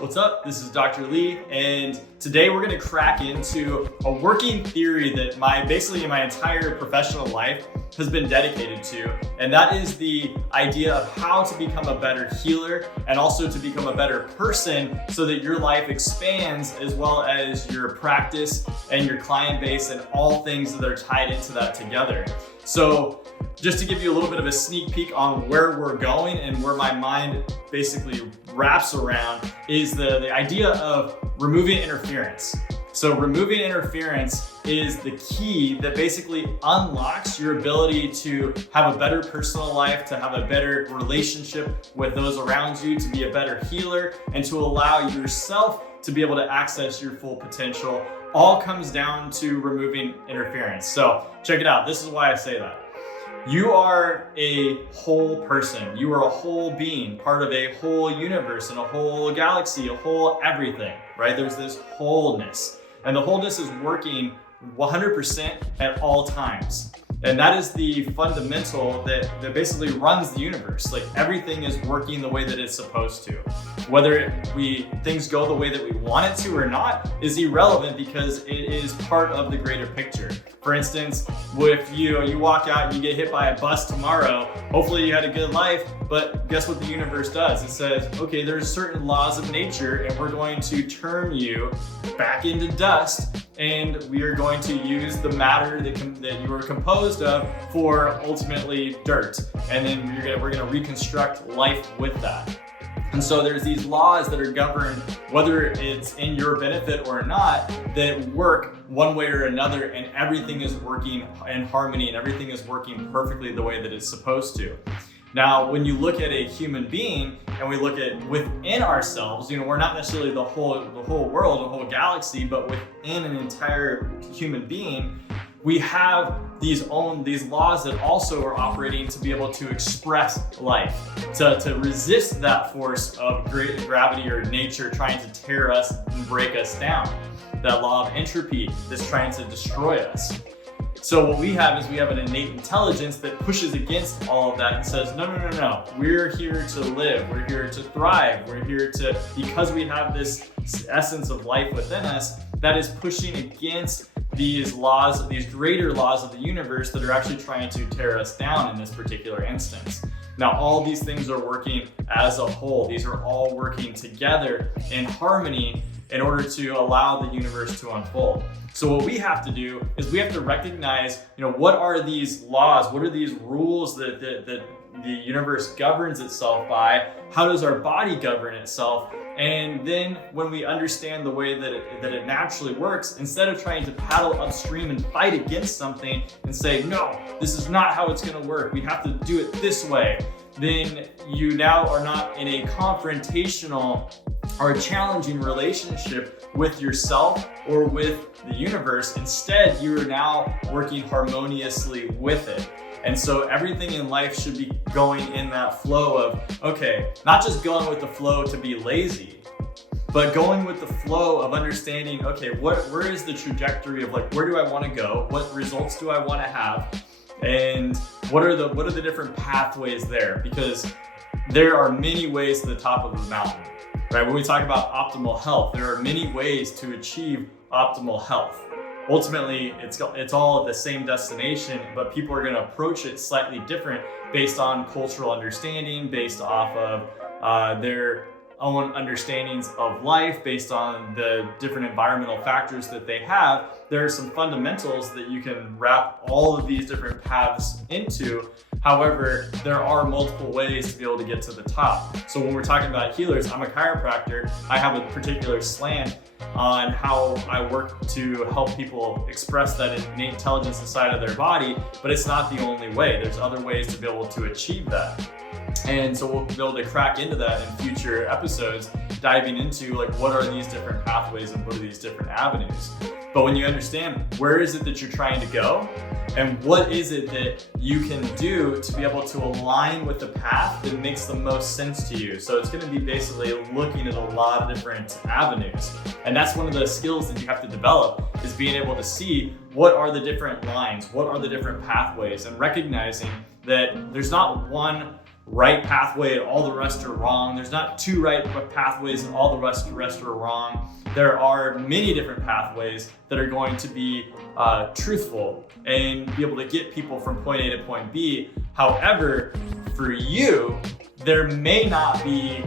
What's up? This is Dr. Lee, and today we're going to crack into a working theory that my entire professional life has been dedicated to, and that is the idea of how to become a better healer and also to become a better person so that your life expands, as well as your practice and your client base and all things that are tied into that together. So just to give you a little bit of a sneak peek on where we're going and where my mind basically wraps around is the idea of removing interference. So removing interference is the key that basically unlocks your ability to have a better personal life, to have a better relationship with those around you, to be a better healer, and to allow yourself to be able to access your full potential. All comes down to removing interference. So check it out. This is why I say that. You are a whole person. You are a whole being, part of a whole universe and a whole galaxy, a whole everything, right? There's this wholeness, and the wholeness is working 100% at all times. And that is the fundamental that basically runs the universe. Like, everything is working the way that it's supposed to. Whether things go the way that we want it to or not is irrelevant, because it is part of the greater picture. For instance, if you walk out and you get hit by a bus tomorrow, hopefully you had a good life, but guess what the universe does? It says, okay, there's certain laws of nature, and we're going to turn you back into dust, and we are going to use the matter that you were composed of for ultimately dirt, and then we're going to reconstruct life with that. And so there's these laws that are governed, whether it's in your benefit or not, that work one way or another, and everything is working in harmony and everything is working perfectly the way that it's supposed to. Now, when you look at a human being and we look at within ourselves, we're not necessarily the whole world, the whole galaxy, but within an entire human being, we have these laws that also are operating to be able to express life, to resist that force of great gravity or nature trying to tear us and break us down. That law of entropy that's trying to destroy us. So what we have is we have an innate intelligence that pushes against all of that and says, no, we're here to live, we're here to thrive, we're here to, because we have this essence of life within us that is pushing against these laws, these greater laws of the universe that are actually trying to tear us down in this particular instance. Now, all these things are working as a whole. These are all working together in harmony in order to allow the universe to unfold. So what we have to do is we have to recognize, what are these laws? What are these rules that the universe governs itself by? How does our body govern itself? And then when we understand the way that it naturally works, instead of trying to paddle upstream and fight against something and say, no, this is not how it's gonna work, we have to do it this way, then you now are not in a confrontational or a challenging relationship with yourself or with the universe. Instead, you are now working harmoniously with it. And so everything in life should be going in that flow of, okay, not just going with the flow to be lazy, but going with the flow of understanding, okay, where is the trajectory of where do I want to go? What results do I want to have? And what are the different pathways there? Because there are many ways to the top of the mountain, right? When we talk about optimal health, there are many ways to achieve optimal health. Ultimately, it's all at the same destination, but people are going to approach it slightly different based on cultural understanding, based off of their own understandings of life, based on the different environmental factors that they have. There are some fundamentals that you can wrap all of these different paths into. However, there are multiple ways to be able to get to the top. So when we're talking about healers, I'm a chiropractor. I have a particular slant on how I work to help people express that innate intelligence inside of their body, but it's not the only way. There's other ways to be able to achieve that. And so we'll be able to crack into that in future episodes. diving into like, what are these different pathways and what are these different avenues? But when you understand where is it that you're trying to go and what is it that you can do to be able to align with the path that makes the most sense to you. So it's going to be basically looking at a lot of different avenues. And that's one of the skills that you have to develop, is being able to see what are the different lines, what are the different pathways, and recognizing that there's not one right pathway and all the rest are wrong. There's not two right pathways and all the rest are wrong. There are many different pathways that are going to be truthful and be able to get people from point A to point B. However, for you, there may not be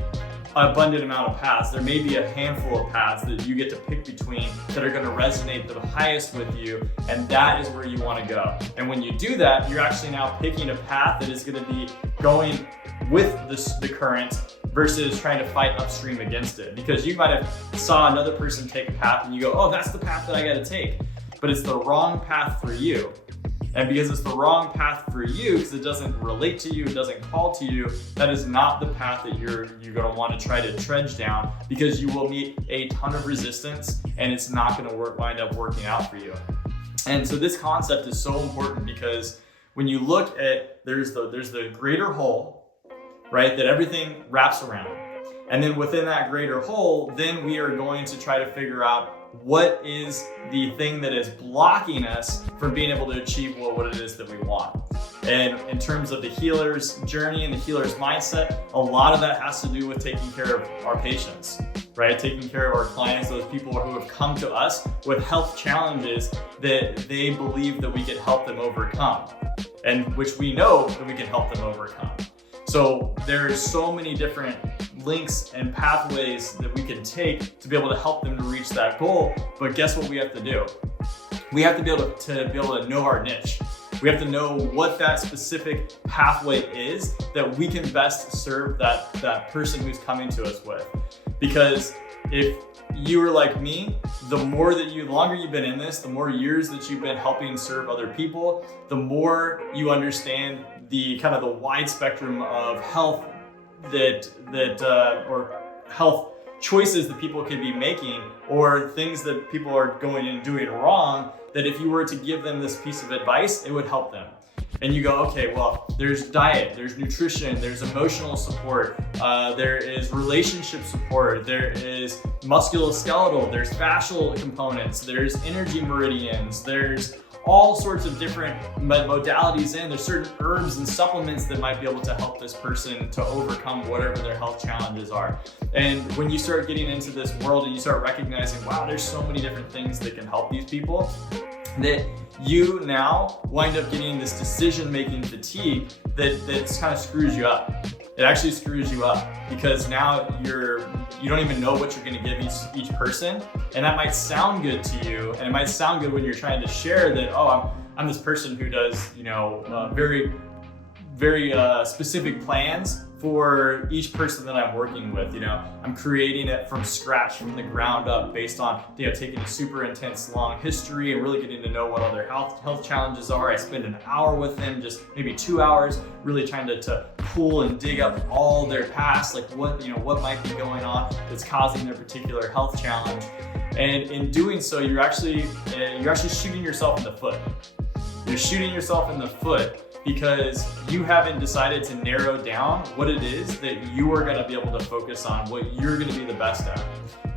an abundant amount of paths. There may be a handful of paths that you get to pick between that are going to resonate the highest with you, and that is where you want to go. And when you do that, you're actually now picking a path that is going to be going with the current versus trying to fight upstream against it. Because you might have saw another person take a path and you go, oh, that's the path that I got to take. But it's the wrong path for you. And because it's the wrong path for you, because it doesn't relate to you, it doesn't call to you, that is not the path that you're going to want to try to trudge down, because you will meet a ton of resistance and it's not going to wind up working out for you. And so this concept is so important, because when you look at, there's the greater whole, right, that everything wraps around. And then within that greater whole, then we are going to try to figure out what is the thing that is blocking us from being able to achieve what it is that we want. And in terms of the healer's journey and the healer's mindset, a lot of that has to do with taking care of our patients, right? Taking care of our clients, those people who have come to us with health challenges that they believe that we can help them overcome, and which we know that we can help them overcome. So there's so many different links and pathways that we can take to be able to help them to reach that goal. But guess what we have to do? We have to be able to know our niche. We have to know what that specific pathway is that we can best serve that person who's coming to us with. Because if you are like me, the longer you've been in this, the more years that you've been helping serve other people, the more you understand the kind of the wide spectrum of health or health choices that people can be making, or things that people are going and doing wrong, that if you were to give them this piece of advice, it would help them. And you go, okay, well, there's diet, there's nutrition, there's emotional support, there is relationship support, there is musculoskeletal, there's fascial components, there's energy meridians, there's all sorts of different modalities in. There's certain herbs and supplements that might be able to help this person to overcome whatever their health challenges are. And when you start getting into this world and you start recognizing, wow, there's so many different things that can help these people, that you now wind up getting this decision-making fatigue that kind of screws you up. It actually screws you up, because now you don't even know what you're going to give each person, and that might sound good to you, and it might sound good when you're trying to share that, oh, I'm this person who does very specific plans for each person that I'm working with. I'm creating it from scratch, from the ground up, based on taking a super intense long history and really getting to know what other health challenges are. I spend an hour with them, just maybe 2 hours, really trying to pull and dig up all their past, like what might be going on that's causing their particular health challenge. And in doing so, you're actually shooting yourself in the foot. You're shooting yourself in the foot, because you haven't decided to narrow down what it is that you are going to be able to focus on, what you're going to be the best at.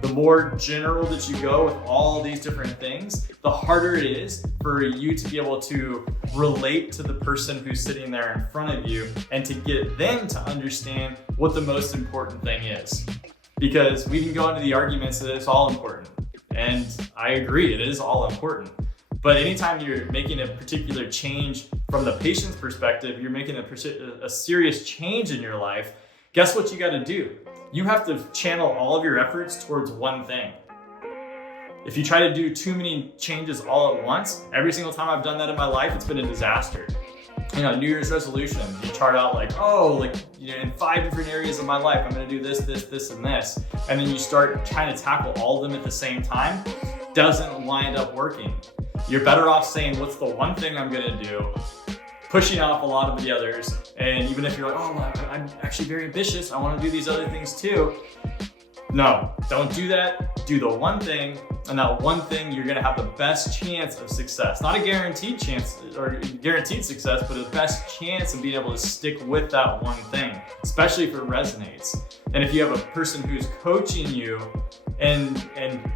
The more general that you go with all these different things, the harder it is for you to be able to relate to the person who's sitting there in front of you and to get them to understand what the most important thing is. Because we can go into the arguments that it's all important. And I agree, it is all important. But anytime you're making a particular change from the patient's perspective, you're making a serious change in your life, guess what you got to do? You have to channel all of your efforts towards one thing. If you try to do too many changes all at once, every single time I've done that in my life, it's been a disaster. New Year's resolution, you chart out in 5 different areas of my life, I'm going to do this, and this. And then you start trying to tackle all of them at the same time, doesn't wind up working. You're better off saying, what's the one thing I'm going to do, pushing off a lot of the others. And even if you're like, oh, I'm actually very ambitious, I want to do these other things too, No, don't do that. Do the one thing, and that one thing you're gonna have the best chance of success. Not a guaranteed chance or guaranteed success, but the best chance of being able to stick with that one thing, especially if it resonates. And if you have a person who's coaching you and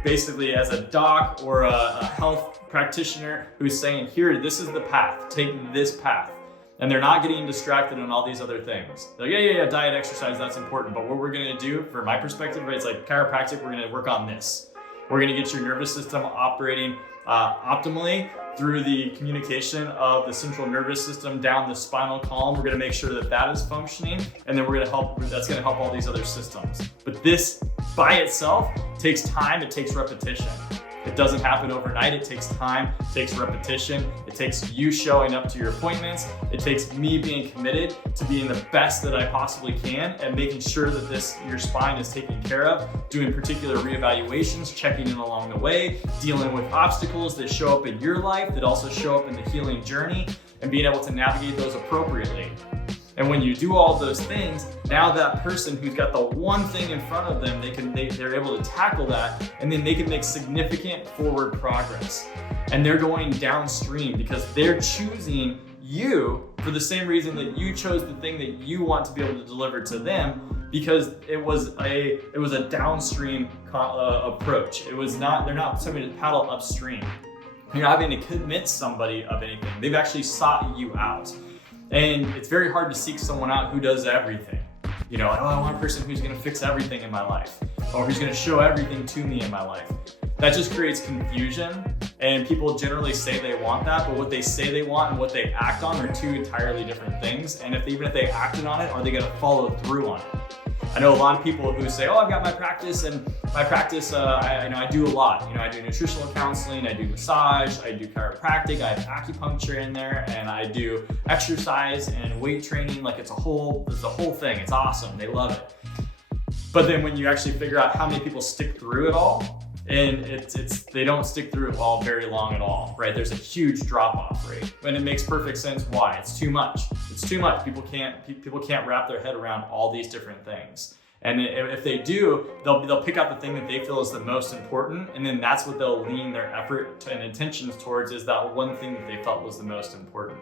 basically as a doc or a health practitioner who's saying, here, this is the path, take this path. And they're not getting distracted on all these other things. They're like, yeah, diet, exercise, that's important. But what we're gonna do, from my perspective, right, it's like chiropractic, we're gonna work on this. We're gonna get your nervous system operating optimally through the communication of the central nervous system down the spinal column. We're gonna make sure that that is functioning, and then that's gonna help all these other systems. But this by itself takes time, it takes repetition. It doesn't happen overnight. It takes time, it takes repetition. It takes you showing up to your appointments. It takes me being committed to being the best that I possibly can and making sure that your spine is taken care of, doing particular reevaluations, checking in along the way, dealing with obstacles that show up in your life, that also show up in the healing journey, and being able to navigate those appropriately. And when you do all those things, now that person who's got the one thing in front of them, they're able to tackle that, and then they can make significant forward progress. And they're going downstream because they're choosing you for the same reason that you chose the thing that you want to be able to deliver to them, because it was a downstream approach. They're not somebody to paddle upstream. You're not having to convince somebody of anything. They've actually sought you out. And it's very hard to seek someone out who does everything. You know, like, oh, I want a person who's gonna fix everything in my life, or who's gonna show everything to me in my life. That just creates confusion, and people generally say they want that, but what they say they want and what they act on are two entirely different things. And even if they acted on it, are they gonna follow through on it? I know a lot of people who say, oh, I've got my practice, and my practice, I do a lot. You know, I do nutritional counseling, I do massage, I do chiropractic, I have acupuncture in there, and I do exercise and weight training. Like it's a whole thing. It's awesome. They love it. But then when you actually figure out how many people stick through it all, and they don't stick through it all very long at all, right? There's a huge drop-off rate, and it makes perfect sense why. It's too much. It's too much. People can't wrap their head around all these different things. And if they do, they'll pick out the thing that they feel is the most important, and then that's what they'll lean their effort and intentions towards, is that one thing that they felt was the most important.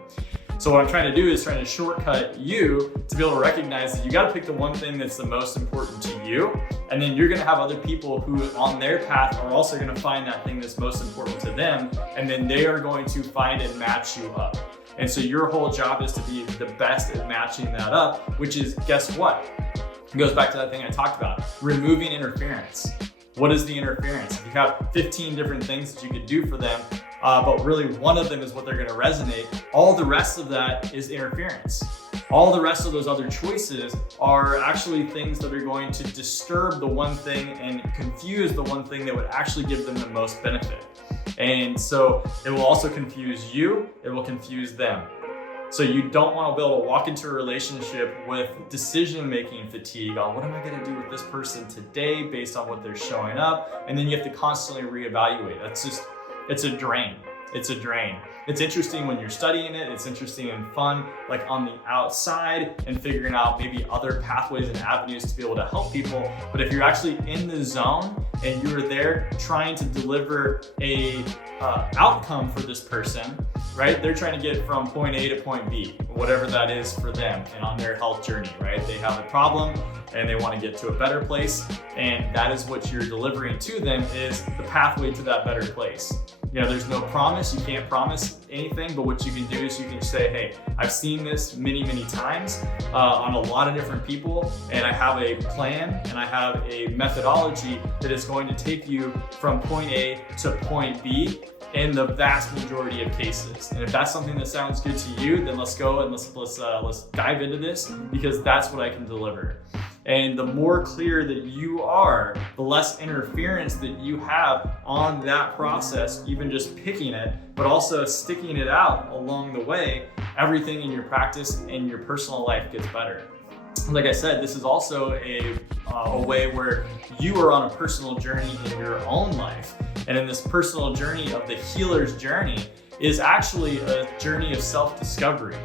So what I'm trying to do is trying to shortcut you to be able to recognize that you got to pick the one thing that's the most important to you, and then you're going to have other people who on their path are also going to find that thing that's most important to them, and then they are going to find and match you up. And so your whole job is to be the best at matching that up, which is, guess what? It goes back to that thing I talked about, removing interference. What is the interference? If you have 15 different things that you could do for them, but really one of them is what they're gonna resonate, all the rest of that is interference. All the rest of those other choices are actually things that are going to disturb the one thing and confuse the one thing that would actually give them the most benefit. And so it will also confuse you, it will confuse them. So you don't want to be able to walk into a relationship with decision-making fatigue on what am I going to do with this person today based on what they're showing up, and then you have to constantly reevaluate. It's a drain. It's a drain. It's interesting when you're studying it. It's interesting and fun, like on the outside, and figuring out maybe other pathways and avenues to be able to help people. But if you're actually in the zone and you're there trying to deliver a outcome for this person, right? They're trying to get from point A to point B, whatever that is for them and on their health journey, right? They have a problem and they want to get to a better place, and that is what you're delivering to them, is the pathway to that better place. You know, there's no promise, you can't promise anything, but what you can do is you can say, hey, I've seen this many, many times on a lot of different people, and I have a plan and I have a methodology that is going to take you from point A to point B in the vast majority of cases. And if that's something that sounds good to you, then let's go and let's dive into this, because that's what I can deliver. And the more clear that you are, the less interference that you have on that process, even just picking it, but also sticking it out along the way, everything in your practice and your personal life gets better. Like I said, this is also a way where you are on a personal journey in your own life. And in this personal journey of the healer's journey, is actually a journey of self-discovery.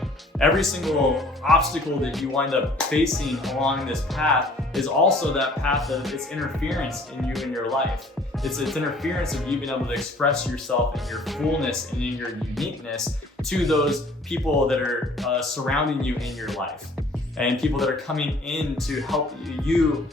Every single obstacle that you wind up facing along this path is also that path of its interference in you and your life. It's interference of you being able to express yourself in your fullness and in your uniqueness to those people that are surrounding you in your life, and people that are coming in to help you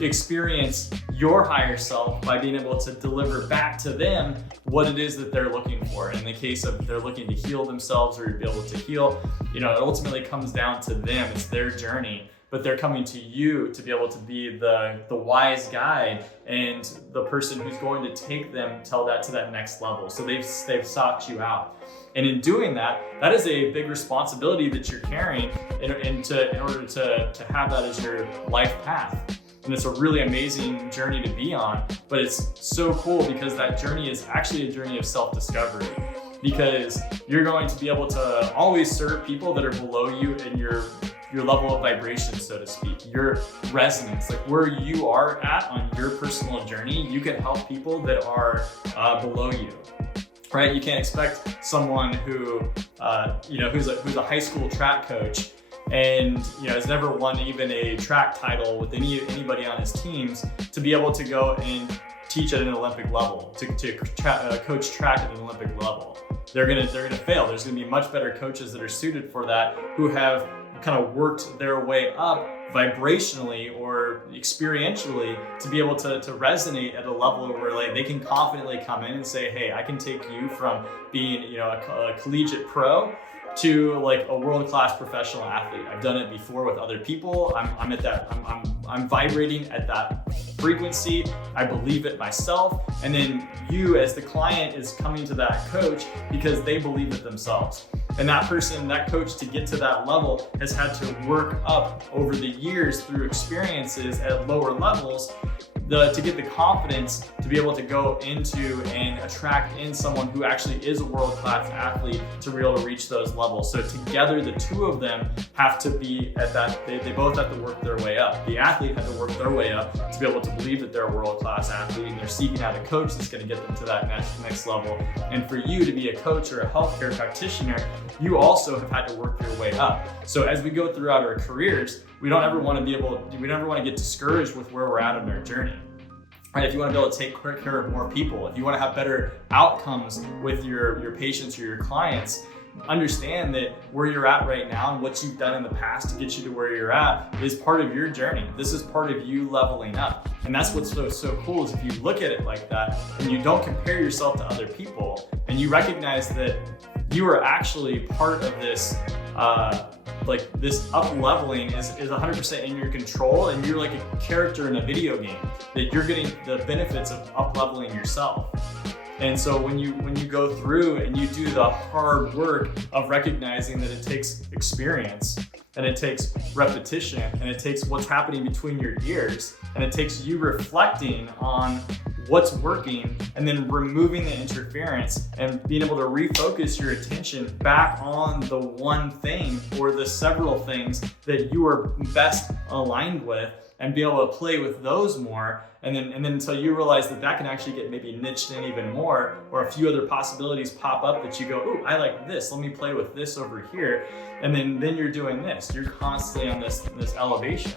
experience your higher self by being able to deliver back to them what it is that they're looking for. In the case of they're looking to heal themselves or be able to heal, it ultimately comes down to them. It's their journey, but they're coming to you to be able to be the wise guide and the person who's going to take them to that next level. So they've sought you out. And in doing that, that is a big responsibility that you're carrying in order to have that as your life path. And it's a really amazing journey to be on, but it's so cool because that journey is actually a journey of self-discovery, because you're going to be able to always serve people that are below you in your level of vibration, so to speak, your resonance, like where you are at on your personal journey. You can help people that are below you. Right? You can't expect someone who, who's a high school track coach and has never won even a track title with anybody on his teams to be able to go and teach at an Olympic level, to coach track at an Olympic level. They're gonna fail. There's gonna be much better coaches that are suited for that, who have kind of worked their way up vibrationally or experientially to be able to resonate at a level where like they can confidently come in and say, hey, I can take you from being a collegiate pro to like a world-class professional athlete. I've done it before with other people. I'm vibrating at that frequency. I believe it myself. And then you as the client is coming to that coach because they believe it themselves. And that person, that coach, to get to that level has had to work up over the years through experiences at lower levels to get the confidence to be able to go into and attract in someone who actually is a world-class athlete to be able to reach those levels. So together, the two of them have to be at that, they both have to work their way up. The athlete had to work their way up to be able to believe that they're a world-class athlete, and they're seeking out a coach that's gonna get them to that next level. And for you to be a coach or a healthcare practitioner, you also have had to work your way up. So as we go throughout our careers, we don't ever want to get discouraged with where we're at on our journey. Right? If you want to be able to take care of more people, if you want to have better outcomes with your patients or your clients, understand that where you're at right now and what you've done in the past to get you to where you're at is part of your journey. This is part of you leveling up. And that's what's so cool, is if you look at it like that and you don't compare yourself to other people, and you recognize that you are actually part of this, this up leveling is 100% in your control, and you're like a character in a video game, that you're getting the benefits of up leveling yourself. And so when you go through and you do the hard work of recognizing that it takes experience, and it takes repetition, and it takes what's happening between your ears, and it takes you reflecting on what's working and then removing the interference and being able to refocus your attention back on the one thing or the several things that you are best aligned with, and be able to play with those more, and then until you realize that can actually get maybe niched in even more, or a few other possibilities pop up that you go, ooh, I like this, let me play with this over here, and then you're doing this. You're constantly on this elevation,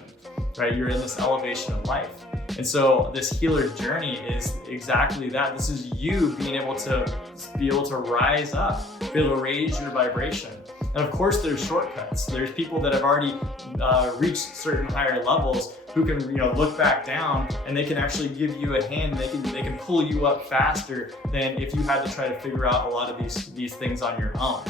right? You're in this elevation of life. And so this healer journey is exactly that. This is you being able to rise up, be able to raise your vibration. And of course, there's shortcuts. There's people that have already reached certain higher levels who can, look back down, and they can actually give you a hand. They can pull you up faster than if you had to try to figure out a lot of these things on your own.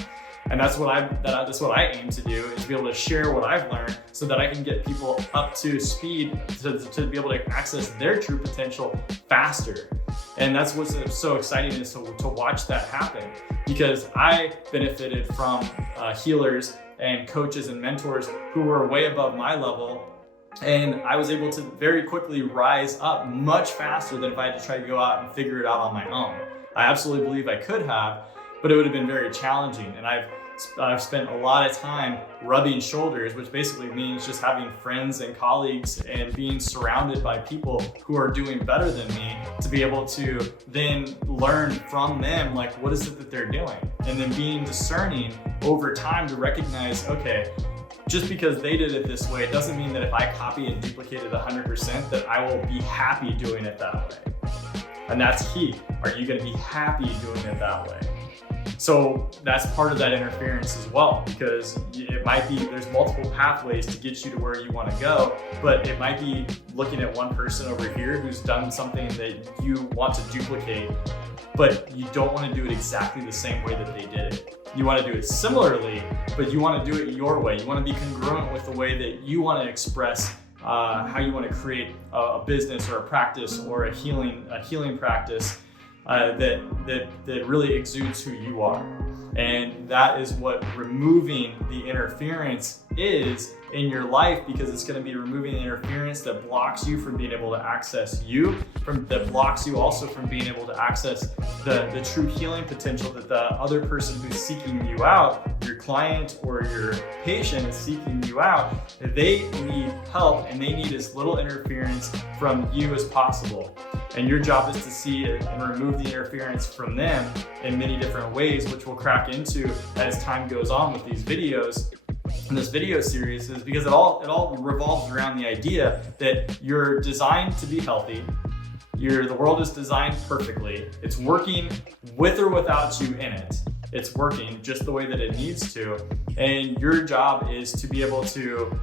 And that's what I aim to do, is be able to share what I've learned so that I can get people up to speed to be able to access their true potential faster. And that's what's so exciting, is to watch that happen, because I benefited from healers and coaches and mentors who were way above my level. And I was able to very quickly rise up much faster than if I had to try to go out and figure it out on my own. I absolutely believe I could have, but it would have been very challenging. And I've I've spent a lot of time rubbing shoulders, which basically means just having friends and colleagues and being surrounded by people who are doing better than me to be able to then learn from them, like, what is it that they're doing? And then being discerning over time to recognize, okay, just because they did it this way, it doesn't mean that if I copy and duplicate it 100%, that I will be happy doing it that way. And that's key. Are you gonna be happy doing it that way? So that's part of that interference as well, because it might be, there's multiple pathways to get you to where you want to go, but it might be looking at one person over here who's done something that you want to duplicate, but you don't want to do it exactly the same way that they did it. You want to do it similarly, but you want to do it your way. You want to be congruent with the way that you want to express how you want to create a business or a practice or a healing practice that really exudes who you are. And that is what removing the interference is in your life, because it's going to be removing the interference that blocks you from being able to access that blocks you also from being able to access the true healing potential that the other person who's seeking you out, your client or your patient is seeking you out. They need help and they need as little interference from you as possible. And your job is to see it and remove the interference from them in many different ways, which we'll crack into as time goes on with these videos. In this video series is because it all revolves around the idea that you're designed to be healthy. The world is designed perfectly. It's working with or without you in it. It's working just the way that it needs to. And your job is to be able to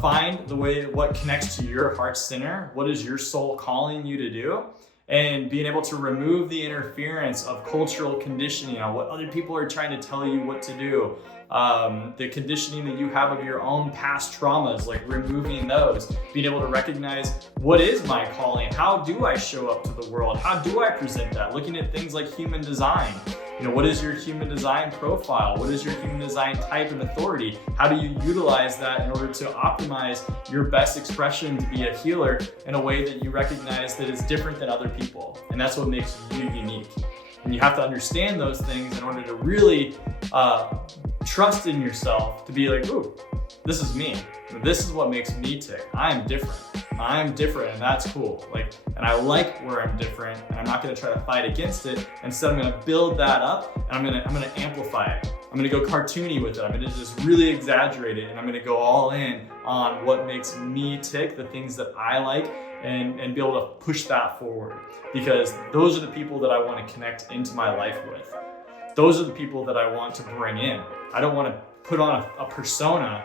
find what connects to your heart center. What is your soul calling you to do? And being able to remove the interference of cultural conditioning on what other people are trying to tell you what to do. The conditioning that you have of your own past traumas, like removing those, being able to recognize what is my calling, how do I show up to the world, how do I present that, looking at things like human design. What is your human design profile? What is your human design type and authority? How do you utilize that in order to optimize your best expression to be a healer in a way that you recognize that is different than other people? And that's what makes you unique. And you have to understand those things in order to really trust in yourself to be like, ooh, this is me. This is what makes me tick. I'm different. And that's cool. And I like where I'm different, and I'm not gonna try to fight against it. Instead, I'm gonna build that up, and I'm gonna amplify it. I'm gonna go cartoony with it. I'm gonna just really exaggerate it, and I'm gonna go all in on what makes me tick, the things that I like, and be able to push that forward. Because those are the people that I want to connect into my life with. Those are the people that I want to bring in. I don't want to put on a persona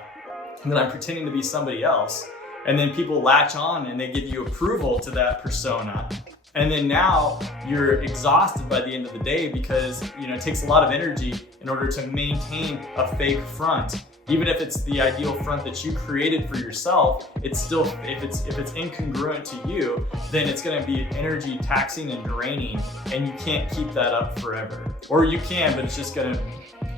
that I'm pretending to be somebody else, and then people latch on and they give you approval to that persona. And then now you're exhausted by the end of the day because it takes a lot of energy in order to maintain a fake front. Even if it's the ideal front that you created for yourself, it's still, if it's incongruent to you, then it's gonna be energy taxing and draining, and you can't keep that up forever. Or you can, but it's just gonna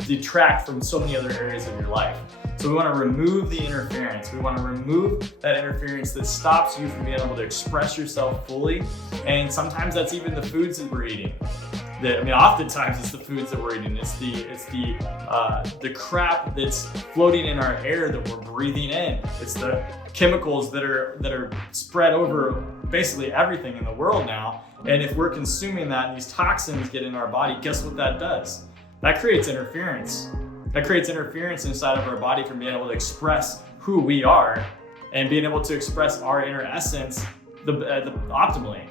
detract from so many other areas of your life. So we wanna remove the interference. We wanna remove that interference that stops you from being able to express yourself fully. And sometimes that's even the foods that we're eating. Oftentimes it's the foods that we're eating. It's the crap that's floating in our air that we're breathing in. It's the chemicals that are spread over basically everything in the world now. And if we're consuming that and these toxins get in our body, guess what that does? That creates interference. That creates interference inside of our body from being able to express who we are and being able to express our inner essence optimally.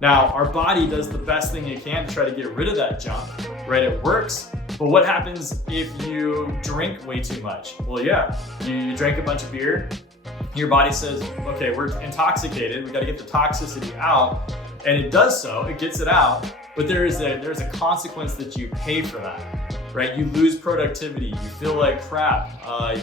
Now, our body does the best thing it can to try to get rid of that junk, right? It works. But what happens if you drink way too much? Well, yeah, you drank a bunch of beer, your body says, okay, we're intoxicated, we gotta get the toxicity out, and it does so, it gets it out, but there's a consequence that you pay for that, right? You lose productivity, you feel like crap,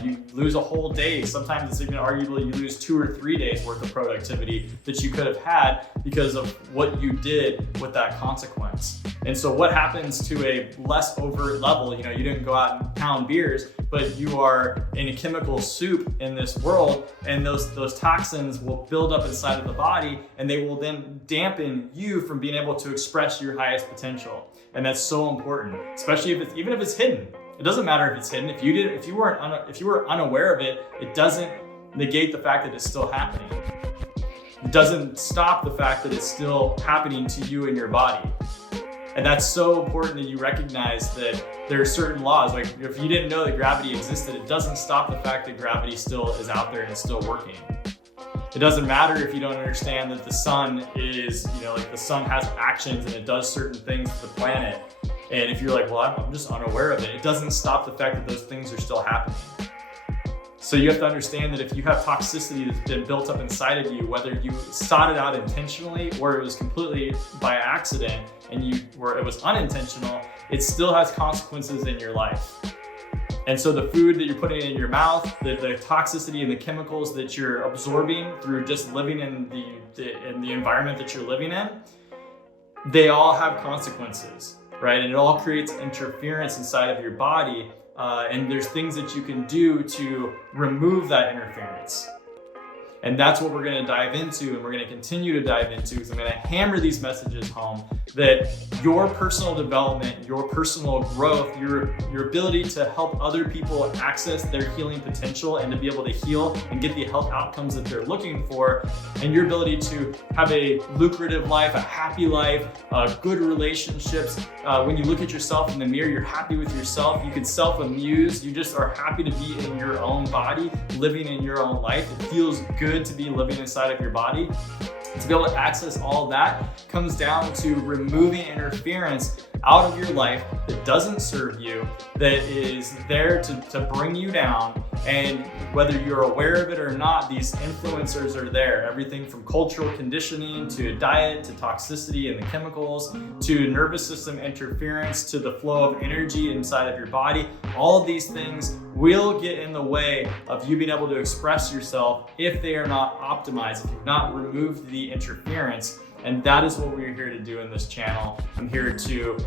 you lose a whole day. Sometimes it's even arguably you lose 2 or 3 days worth of productivity that you could have had because of what you did with that consequence. And so what happens to a less overt level, you didn't go out and pound beers, but you are in a chemical soup in this world, and those toxins will build up inside of the body, and they will then dampen you from being able to express your highest potential. And that's so important, especially even if it's hidden. It doesn't matter if it's hidden. If you were unaware of it, it doesn't negate the fact that it's still happening. It doesn't stop the fact that it's still happening to you in your body. And that's so important that you recognize that there are certain laws. Like if you didn't know that gravity existed, it doesn't stop the fact that gravity still is out there and it's still working. It doesn't matter if you don't understand that the sun is, like the sun has actions and it does certain things to the planet. And if you're like, well, I'm just unaware of it, it doesn't stop the fact that those things are still happening. So you have to understand that if you have toxicity that's been built up inside of you, whether you sought it out intentionally or it was completely by accident or it was unintentional, it still has consequences in your life. And so the food that you're putting in your mouth, the toxicity and the chemicals that you're absorbing through just living in the environment that you're living in, they all have consequences, right? And it all creates interference inside of your body. And there's things that you can do to remove that interference. And that's what we're going to dive into, and we're going to continue to dive into, because I'm going to hammer these messages home that your personal development, your personal growth, your ability to help other people access their healing potential and to be able to heal and get the health outcomes that they're looking for, and your ability to have a lucrative life, a happy life, good relationships. When you look at yourself in the mirror, you're happy with yourself. You can self-amuse. You just are happy to be in your own body, living in your own life. It feels good to be living inside of your body. To be able to access all that comes down to removing interference out of your life that doesn't serve you, that is there to bring you down. And whether you're aware of it or not, these influencers are there. Everything from cultural conditioning to diet to toxicity and the chemicals to nervous system interference to the flow of energy inside of your body. All of these things will get in the way of you being able to express yourself if they are not optimized, if you've not removed the interference. And that is what we're here to do in this channel. I'm here to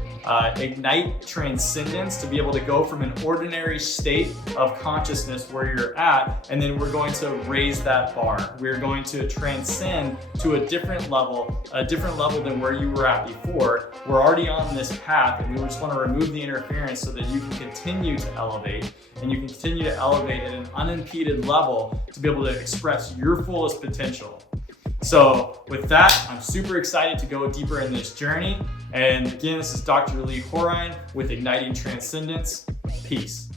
ignite transcendence, to be able to go from an ordinary state of consciousness where you're at, and then we're going to raise that bar. We're going to transcend to a different level than where you were at before. We're already on this path, and we just want to remove the interference so that you can continue to elevate, and you can continue to elevate at an unimpeded level to be able to express your fullest potential. So with that, I'm super excited to go deeper in this journey. And again, this is Dr. Lee Horine with Igniting Transcendence. Peace.